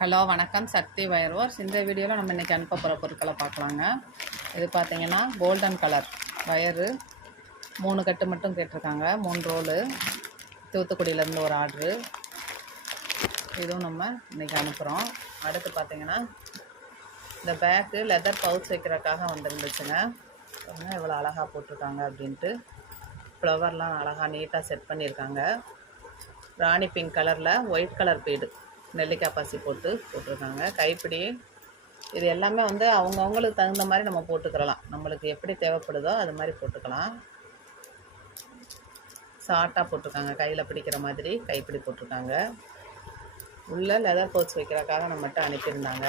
Hello வணக்கம், சக்தி வயர்வோர்ஸ். இந்த வீடியோவில் நம்ம இன்றைக்கி அனுப்ப போகிற பொருட்களை பார்க்கலாங்க. இது பார்த்திங்கன்னா கோல்டன் கலர் வயரு 3 கட்டு மட்டும் கேட்டிருக்காங்க. 3 ரோலு தூத்துக்குடியிலேருந்து ஒரு ஆர்டரு. இதுவும் நம்ம இன்றைக்கி அனுப்புகிறோம். அடுத்து பார்த்திங்கன்னா இந்த பேக்கு லெதர் பவுச் வைக்கிறதுக்காக வந்துருந்துச்சுங்க. எவ்வளோ அழகாக போட்டிருக்காங்க அப்படின்ட்டு. ஃப்ளவர்லாம் அழகாக நீட்டாக செட் பண்ணியிருக்காங்க. ராணி பிங்க் கலரில் ஒயிட் கலர் பீடு நெல்லிக்காய் பாசி போட்டிருக்காங்க. கைப்பிடி இது எல்லாமே வந்து அவங்கவுங்களுக்கு தகுந்த மாதிரி நம்ம போட்டுக்கிறலாம். நம்மளுக்கு எப்படி தேவைப்படுதோ அது மாதிரி போட்டுக்கலாம். ஷார்ட்டாக போட்டிருக்காங்க, கையில் பிடிக்கிற மாதிரி கைப்பிடி போட்டிருக்காங்க. உள்ள லெதர் பவுச் வைக்கிறதுக்காக நம்மகிட்ட அனுப்பியிருந்தாங்க.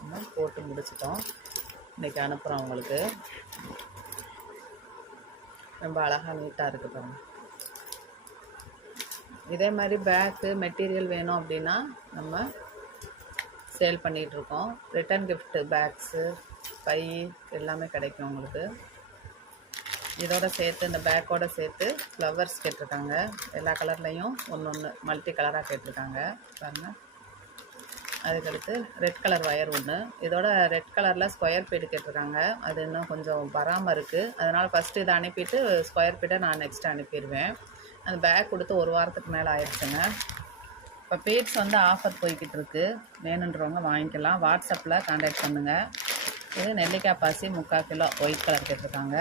நம்ம போட்டு முடிச்சிட்டோம். இன்றைக்கி அனுப்புகிறோம் உங்களுக்கு. ரொம்ப அழகாக நீட்டாக இருக்குது பாருங்கள். இதே மாதிரி பேக்கு மெட்டீரியல் வேணும் அப்படின்னா நம்ம சேல் பண்ணிகிட்ருக்கோம். ரிட்டன் கிஃப்ட்டு பேக்ஸு, பை எல்லாமே கிடைக்கும் உங்களுக்கு. இதோட சேர்த்து இந்த பேக்கோடு சேர்த்து ஃப்ளவர்ஸ் கேட்டிருக்காங்க. எல்லா கலர்லேயும் ஒன்று மல்டி கலராக கேட்டிருக்காங்க பாருங்கள். அதுக்கடுத்து ரெட் கலர் வயர் ஒன்று. இதோட ரெட் கலரில் ஸ்கொயர் பீடு கேட்டிருக்காங்க. அது இன்னும் கொஞ்சம் வராமல் இருக்குது. அதனால் ஃபஸ்ட்டு இதை அனுப்பிட்டு ஸ்கொயர் பீடை நான் நெக்ஸ்ட்டு அனுப்பிடுவேன். அந்த பேக் கொடுத்து 1 வாரத்துக்கு மேலே ஆயிடுச்சுங்க. இப்போ பீட்ஸ் வந்து ஆஃபர் போய்கிட்டு இருக்குது. வேணுன்றவங்க வாங்கிக்கலாம். வாட்ஸ்அப்பில் கான்டாக்ட் பண்ணுங்கள். இது நெல்லிக்காய் பாசி 3/4 கிலோ ஒயிட் கலர் கேட்டிருக்காங்க.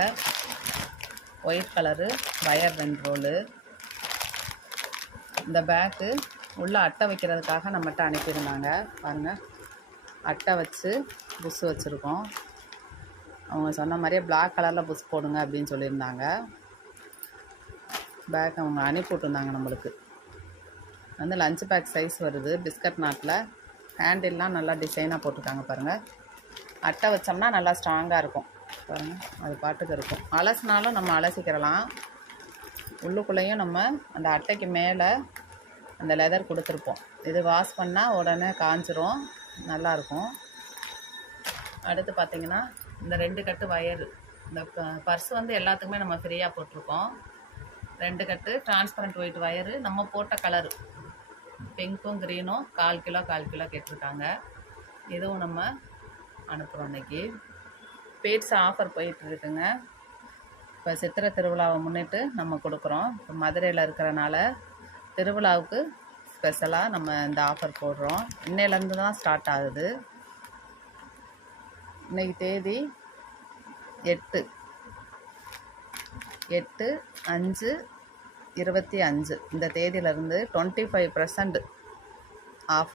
White colour wire 2 roll. இந்த பேக்கு உள்ளே அட்டை வைக்கிறதுக்காக நம்மகிட்ட அனுப்பியிருந்தாங்க பாருங்கள். அட்டை வச்சு புஷ் வச்சுருக்கோம். அவங்க சொன்ன மாதிரியே பிளாக் கலரில் புஷ் போடுங்க அப்படின்னு சொல்லியிருந்தாங்க. பேக் அவங்க அனுப்பி விட்டுருந்தாங்க. நம்மளுக்கு வந்து லஞ்ச் பேக் சைஸ் வருது. பிஸ்கட் நாட்டில் ஹேண்டில்லாம் நல்லா டிசைனாக போட்டிருக்காங்க பாருங்கள். அட்டை வச்சோம்னா நல்லா ஸ்ட்ராங்காக இருக்கும் பாருங்கள். அது பாட்டுக்கு இருக்கும். அலசினாலும் நம்ம அலசிக்கிறலாம். உள்ளுக்குள்ளேயும் நம்ம அந்த அட்டைக்கு மேலே அந்த லெதர் கொடுத்துருப்போம். இது வாஷ் பண்ணால் உடனே காஞ்சிரும், நல்லாயிருக்கும். அடுத்து பார்த்திங்கன்னா இந்த 2 கட்டு வயரு. இந்த பர்ஸ் வந்து எல்லாத்துக்குமே நம்ம ஃப்ரீயாக போட்டிருக்கோம். 2 கட்டு டிரான்ஸ்பரண்ட் ஒயிட் வயரு. நம்ம போட்ட கலரு பிங்க்கும் க்ரீனும் 1/4 கிலோ 1/4 கிலோ கேட்டிருக்காங்க. இதுவும் நம்ம அனுப்புகிறோம். இன்றைக்கி பீட்ஸ் ஆஃபர் போயிட்டுருக்குங்க. இப்போ சித்திரை திருவிழாவை முன்னிட்டு நம்ம கொடுக்குறோம். இப்போ மதுரையில் இருக்கிறனால திருவிழாவுக்கு ஸ்பெஷலாக நம்ம இந்த ஆஃபர் போடுறோம். இன்னையிலேருந்து தான் ஸ்டார்ட் ஆகுது. இன்றைக்கி தேதி 8/5/25. இந்த தேதியிலேருந்து 25% ஆஃப்